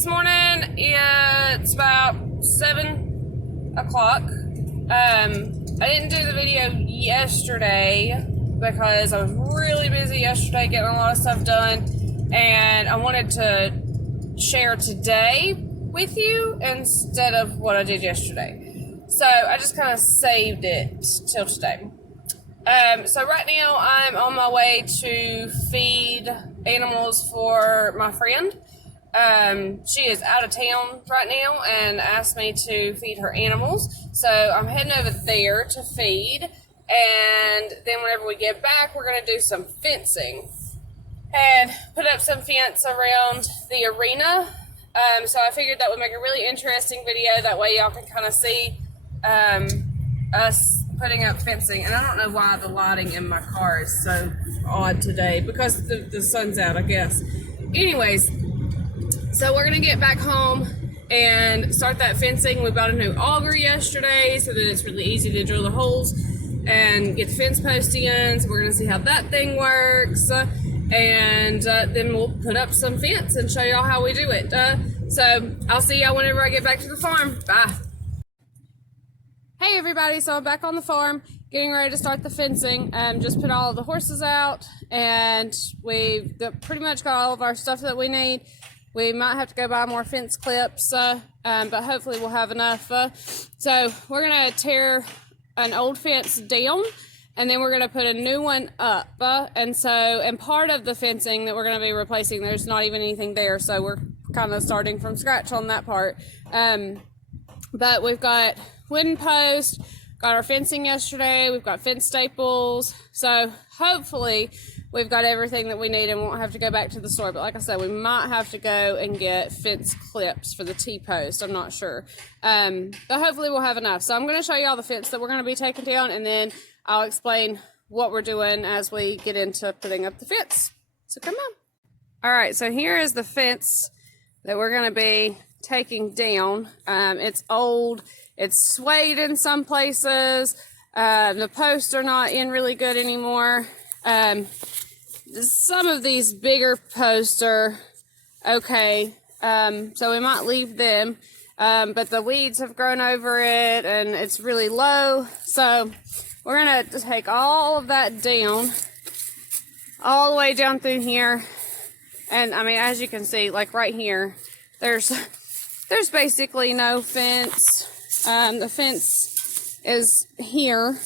this morning it's about 7 o'clock. I didn't do the video yesterday because I was really busy yesterday getting a lot of stuff done, and I wanted to share today with you instead of what I did yesterday. So I just kind of saved it till today. So right now I'm on my way to feed animals for my friend. She is out of town right now and asked me to feed her animals. So I'm heading over there to feed, and then whenever we get back, we're going to do some fencing and put up some fence around the arena. So I figured that would make a really interesting video. That way y'all can kind of see us putting up fencing. And I don't know why the lighting in my car is so odd today, because the sun's out, I guess. Anyways, so we're going to get back home and start that fencing. We bought a new auger yesterday so that it's really easy to drill the holes and get the fence post in. So we're going to see how that thing works. And then we'll put up some fence and show y'all how we do it. So I'll see y'all whenever I get back to the farm. Bye. Hey everybody, so I'm back on the farm getting ready to start the fencing. Just put all of the horses out, and we've pretty much got all of our stuff that we need. We might have to go buy more fence clips, but hopefully we'll have enough. So we're going to tear an old fence down, and then we're going to put a new one up. And part of the fencing that we're going to be replacing, there's not even anything there, so we're kind of starting from scratch on that part. But we've got wooden posts, got our fencing yesterday, we've got fence staples, so hopefully we've got everything that we need and won't have to go back to the store. But like I said, we might have to go and get fence clips for the T-post. I'm not sure. But hopefully we'll have enough. So I'm going to show you all the fence that we're going to be taking down, and then I'll explain what we're doing as we get into putting up the fence. So come on. All right, so here is the fence that we're going to be taking down. It's old. It's swayed in some places. The posts are not in really good anymore. Some of these bigger posts are okay, so we might leave them, but the weeds have grown over it and it's really low, so we're gonna take all of that down, all the way down through here. And I mean, as you can see, like right here, there's basically no fence. The fence is here,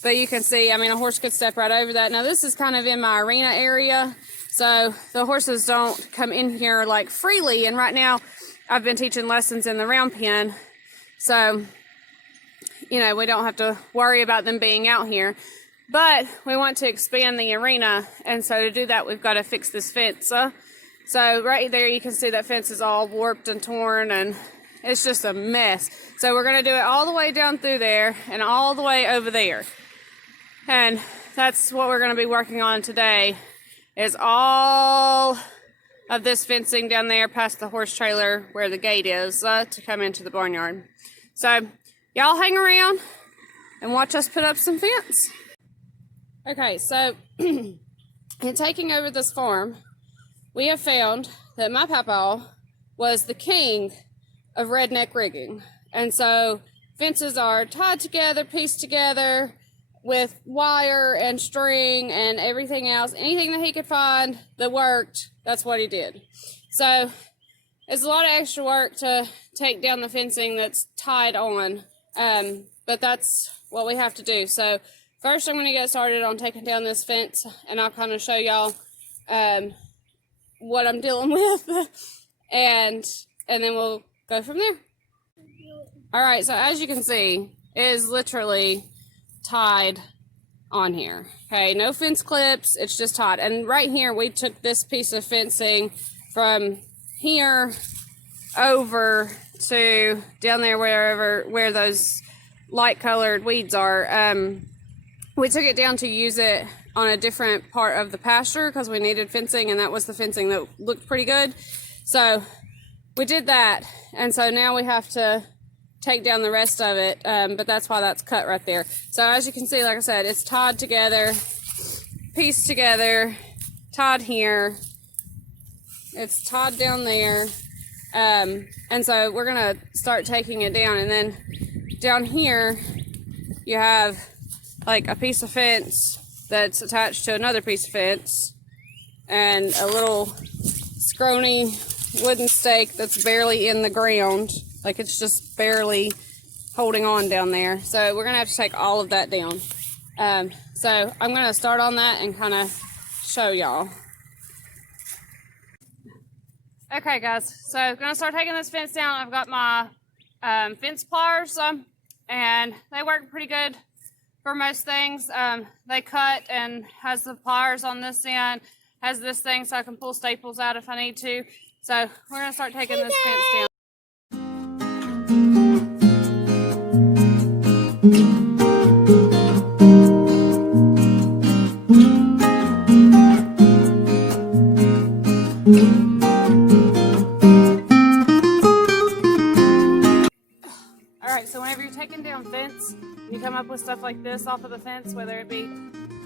but you can see, I mean, a horse could step right over that. Now this is kind of in my arena area, so the horses don't come in here like freely. And right now I've been teaching lessons in the round pen, so you know, we don't have to worry about them being out here. But we want to expand the arena, and so to do that we've got to fix this fence. So right there you can see that fence is all warped and torn, and it's just a mess. So we're going to do it all the way down through there and all the way over there. And that's what we're going to be working on today, is all of this fencing down there past the horse trailer where the gate is to come into the barnyard. So y'all hang around and watch us put up some fence. Okay, so in taking over this farm, we have found that my papa was the king of redneck rigging. And so fences are tied together, pieced together with wire and string and everything else. Anything that he could find that worked, that's what he did. So it's a lot of extra work to take down the fencing that's tied on, but that's what we have to do. So first I'm going to get started on taking down this fence, and I'll kind of show y'all what I'm dealing with, and then we'll go from there. All right, so as you can see, it is literally tied on here. Okay, no fence clips, it's just tied. And right here, we took this piece of fencing from here over to down there where those light colored weeds are. We took it down to use it on a different part of the pasture because we needed fencing, and that was the fencing that looked pretty good. So we did that, and so now we have to take down the rest of it, but that's why that's cut right there. So as you can see, like I said, it's tied together, pieced together, tied here, It's tied down there. And so we're gonna start taking it down, and then down here you have like a piece of fence that's attached to another piece of fence, and a little scrawny wooden stake that's barely in the ground, like it's just barely holding on down there. So we're gonna have to take all of that down. So I'm gonna start on that and kind of show y'all. Okay guys, so I'm gonna start taking this fence down. I've got my fence pliers, and they work pretty good for most things. They cut and has the pliers on this end, has this thing so I can pull staples out if I need to. So we're gonna start taking this fence down. So whenever you're taking down fence, you come up with stuff like this off of the fence, whether it be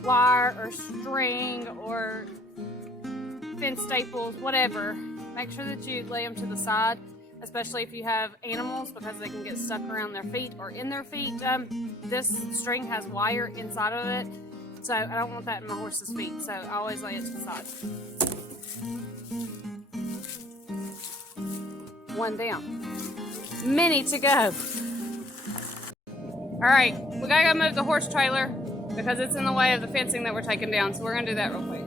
wire or string or fence staples, whatever, make sure that you lay them to the side, especially if you have animals, because they can get stuck around their feet or in their feet. This string has wire inside of it, so I don't want that in my horse's feet, so I always lay it to the side. One down. Many to go. All right, we gotta go move the horse trailer because it's in the way of the fencing that we're taking down. So we're gonna do that real quick.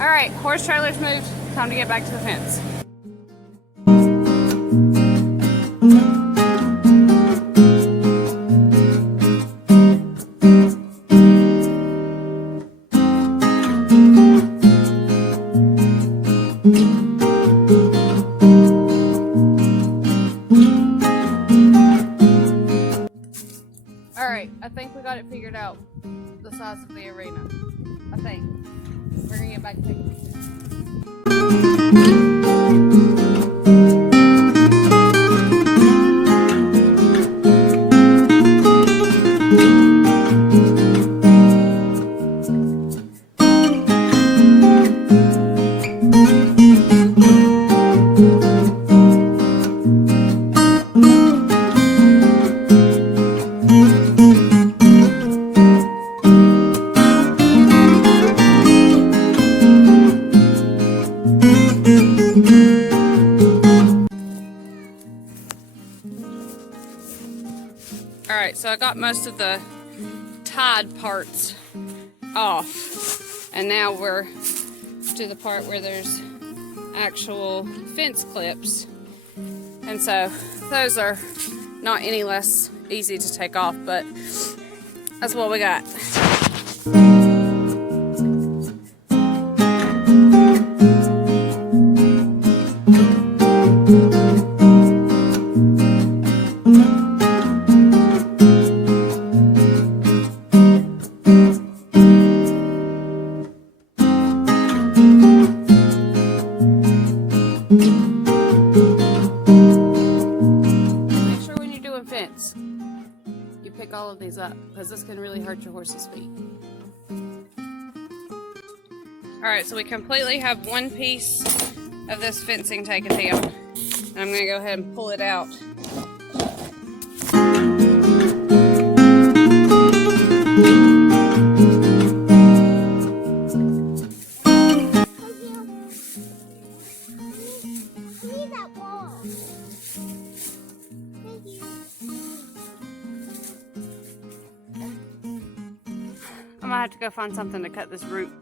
All right, horse trailer's moved. Time to get back to the fence. All right, I think we got it figured out, the size of the arena. I think. We're gonna get back to taking pictures. Alright, so I got most of the tied parts off, and now we're to the part where there's actual fence clips, and so those are not any less easy to take off, but that's what we got. You pick all of these up because this can really hurt your horse's feet. Alright, so we completely have one piece of this fencing taken down. And I'm going to go ahead and pull it out. I'm gonna have to go find something to cut this root.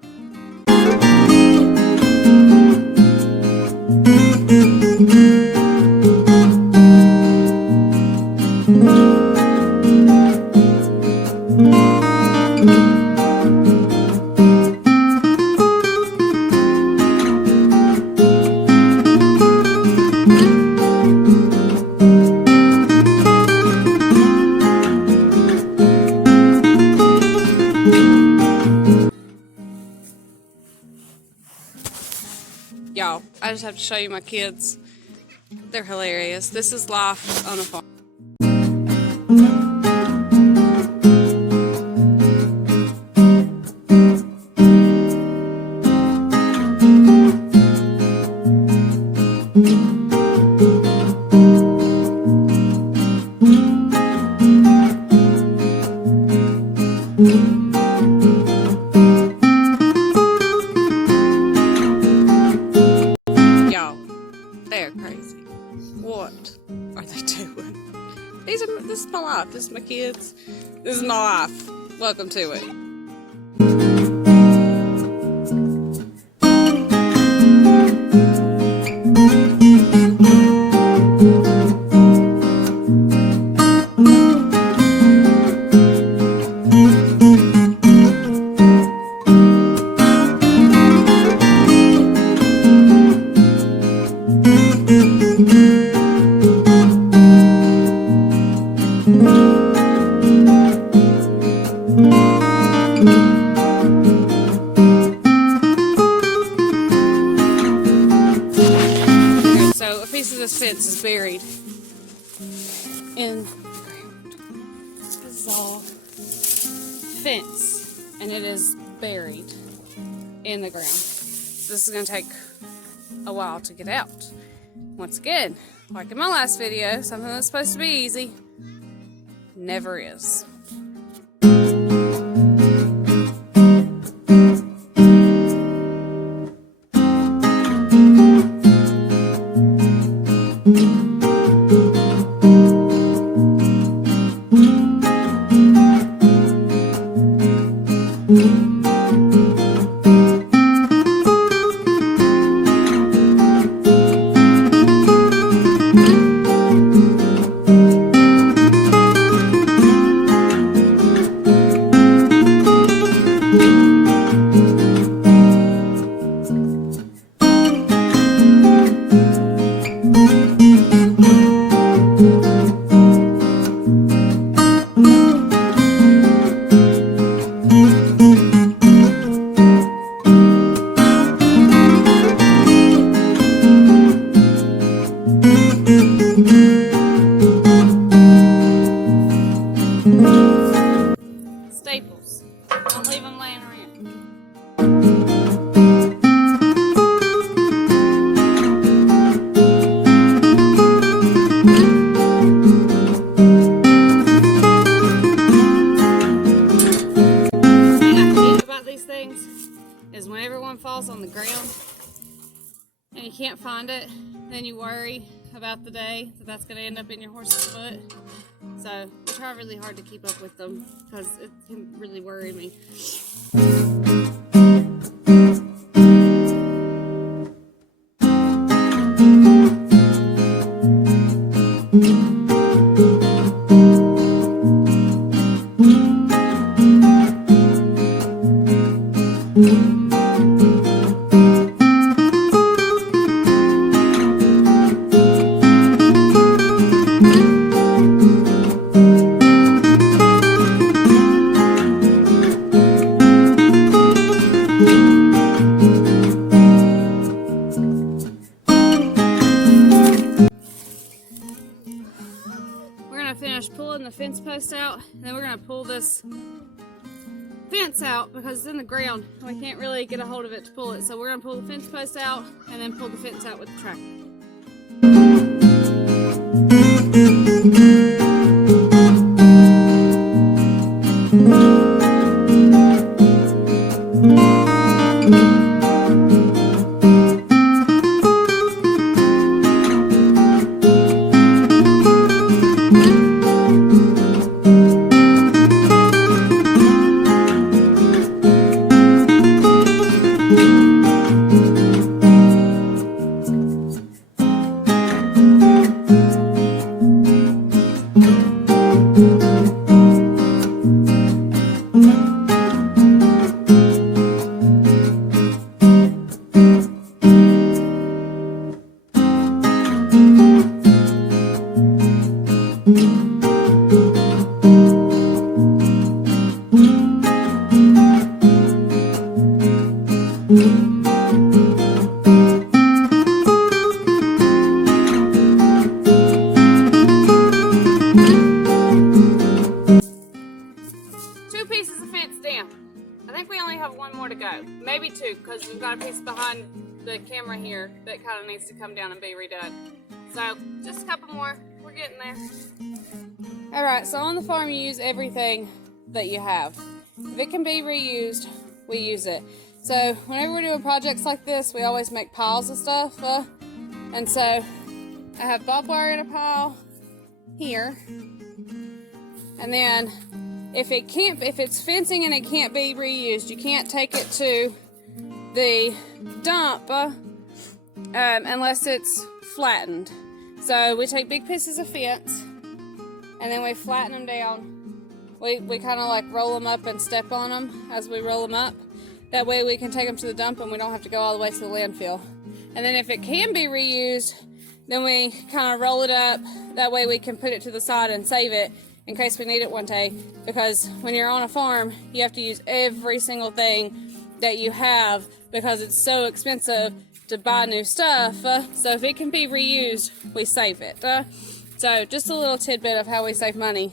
I just have to show you my kids. They're hilarious. This is life on a farm. They're crazy. What are they doing? This is my life. This is my kids. This is my life. Welcome to it. So a piece of this fence is buried in the ground. This is all fence, and it is buried in the ground. So this is going to take a while to get out. Once again, like in my last video, something that's supposed to be easy never is. Staples. Don't leave them laying around. The thing I hate about these things is when everyone falls on the ground and you can't find it, then you worry about the day that's going to end up in your horse's foot. So we try really hard to keep up with them because it can really worry me. Finish pulling the fence post out, and then we're going to pull this fence out because it's in the ground. We can't really get a hold of it to pull it, so we're going to pull the fence post out and then pull the fence out with the tractor. one more to go. Maybe two, because we've got a piece behind the camera here that kind of needs to come down and be redone. So just a couple more. We're getting there. All right, so on the farm you use everything that you have. If it can be reused, we use it. So whenever we're doing projects like this, we always make piles of stuff. And so I have barbed wire in a pile here. And then if it's fencing and it can't be reused, you can't take it to the dump unless it's flattened. So we take big pieces of fence and then we flatten them down. We kind of like roll them up and step on them as we roll them up. That way we can take them to the dump and we don't have to go all the way to the landfill. And then if it can be reused, then we kind of roll it up. That way we can put it to the side and save it in case we need it one day. Because when you're on a farm, you have to use every single thing that you have because it's so expensive to buy new stuff. So if it can be reused, we save it. So just a little tidbit of how we save money.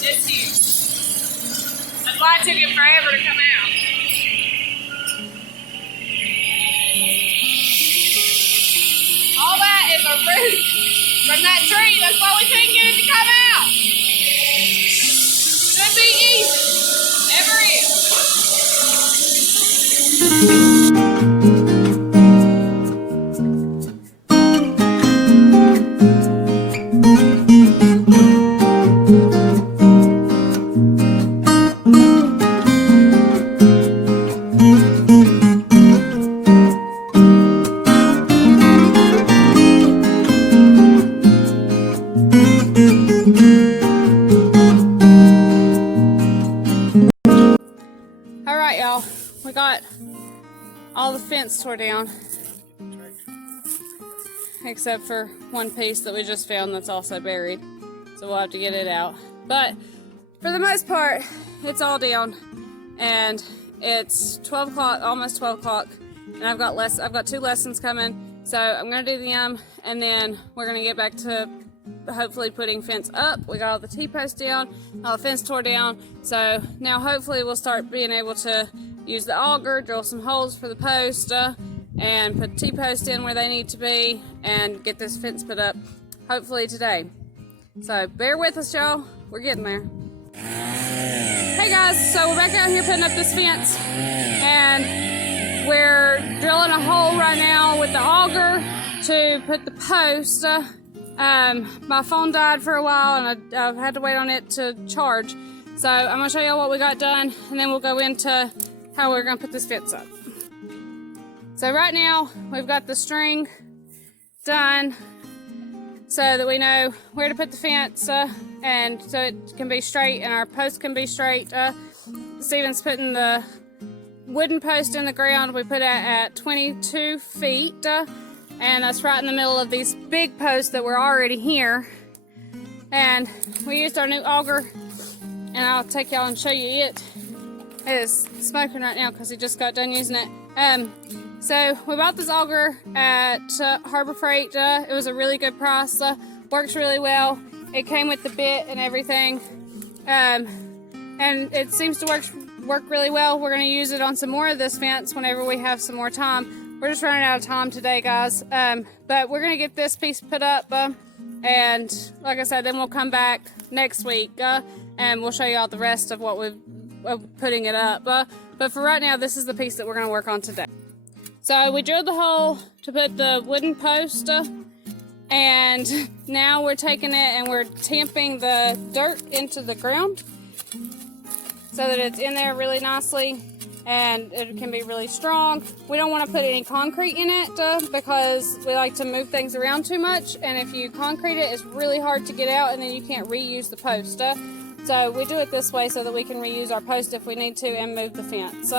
It's huge. That's why it took it forever to come out. All that is a root from that tree. That's why we couldn't get it to come out. Should be easy. Never we got all the fence tore down, except for one piece that we just found that's also buried. So we'll have to get it out. But for the most part, it's all down, and it's 12 o'clock, almost 12 o'clock, and I've got 2 lessons coming. So I'm gonna do them, and then we're gonna get back to hopefully putting fence up. We got all the T-posts down, all the fence tore down. So now hopefully we'll start being able to use the auger, drill some holes for the post, and put T-posts in where they need to be, and get this fence put up hopefully today. So bear with us, y'all. We're getting there. Hey guys, so we're back out here putting up this fence, and we're drilling a hole right now with the auger to put the post. My phone died for a while, and I've had to wait on it to charge. So I'm gonna show y'all what we got done, and then we'll go into how we're gonna put this fence up. So right now, we've got the string done so that we know where to put the fence, and so it can be straight and our post can be straight. Steven's putting the wooden post in the ground. We put it at 22 feet, and that's right in the middle of these big posts that were already here. And we used our new auger, and I'll take y'all and show you it. It is smoking right now because he just got done using it. So we bought this auger at Harbor Freight. It was a really good price. Works really well. It came with the bit and everything, and it seems to work really well. We're going to use it on some more of this fence whenever we have some more time. We're just running out of time today, guys. But we're going to get this piece put up, and like I said, then we'll come back next week, and we'll show you all the rest of what we've putting it up. But for right now, this is the piece that we're going to work on today. So we drilled the hole to put the wooden post, and now we're taking it and we're tamping the dirt into the ground so that it's in there really nicely and it can be really strong. We don't want to put any concrete in it because we like to move things around too much, and if you concrete it, it's really hard to get out and then you can't reuse the post. So we do it this way so that we can reuse our post if we need to and move the fence.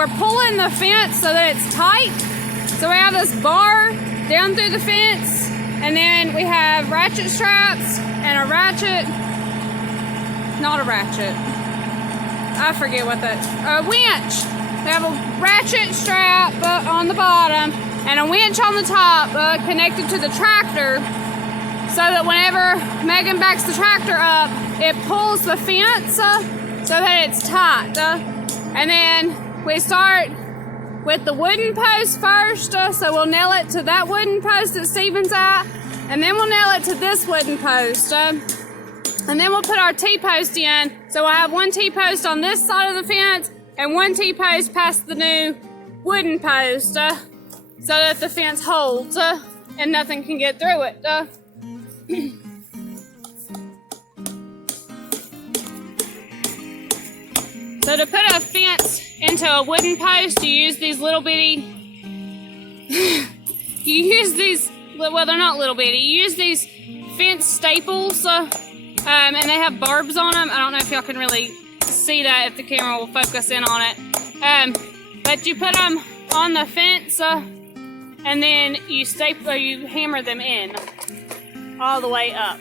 We're pulling the fence so that it's tight. So we have this bar down through the fence, and then we have ratchet straps and a ratchet, not a ratchet, I forget what that's, a winch. We have a ratchet strap on the bottom and a winch on the top connected to the tractor, so that whenever Megan backs the tractor up, it pulls the fence so that it's tight. And then we start with the wooden post first, so we'll nail it to that wooden post that Steven's at, and then we'll nail it to this wooden post, and then we'll put our T-post in. So we'll have one T-post on this side of the fence and one T-post past the new wooden post, so that the fence holds and nothing can get through it. So to put a fence into a wooden post, you use these little bitty, well, they're not little bitty, you use these fence staples, and they have barbs on them. I don't know if y'all can really see that, if the camera will focus in on it. But you put them on the fence, and then you hammer them in all the way up.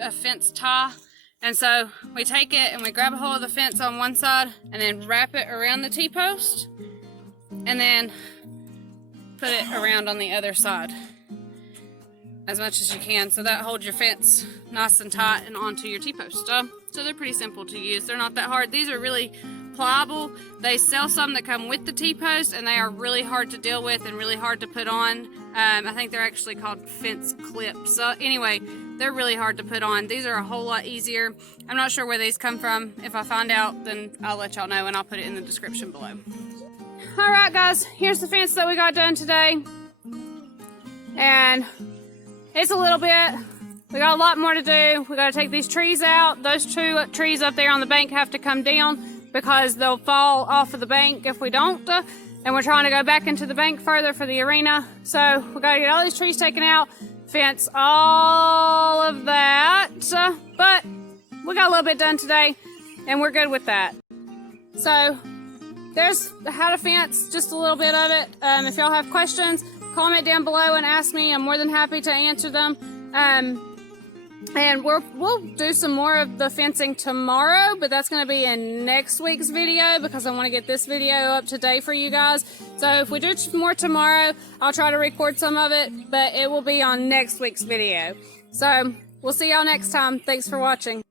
A fence tie, and so we take it and we grab a hold of the fence on one side and then wrap it around the T-post and then put it around on the other side as much as you can, so that holds your fence nice and tight and onto your T-post. So they're pretty simple to use. They're not that hard. These are really pliable. They sell some that come with the T-post, and they are really hard to deal with and really hard to put on. I think they're actually called fence clips. So anyway, they're really hard to put on. These are a whole lot easier. I'm not sure where these come from. If I find out, then I'll let y'all know, and I'll put it in the description below. all right, guys, here's the fence that we got done today. And it's a little bit. We got a lot more to do. We got to take these trees out. Those two trees up there on the bank have to come down because they'll fall off of the bank if we don't. And we're trying to go back into the bank further for the arena. So we got to get all these trees taken out, fence all of that. But we got a little bit done today, and we're good with that. So there's how to fence, just a little bit of it. If y'all have questions, comment down below and ask me. I'm more than happy to answer them. And we'll do some more of the fencing tomorrow, but that's going to be in next week's video because I want to get this video up to date for you guys. So if we do more tomorrow, I'll try to record some of it, but it will be on next week's video. So we'll see y'all next time. Thanks for watching.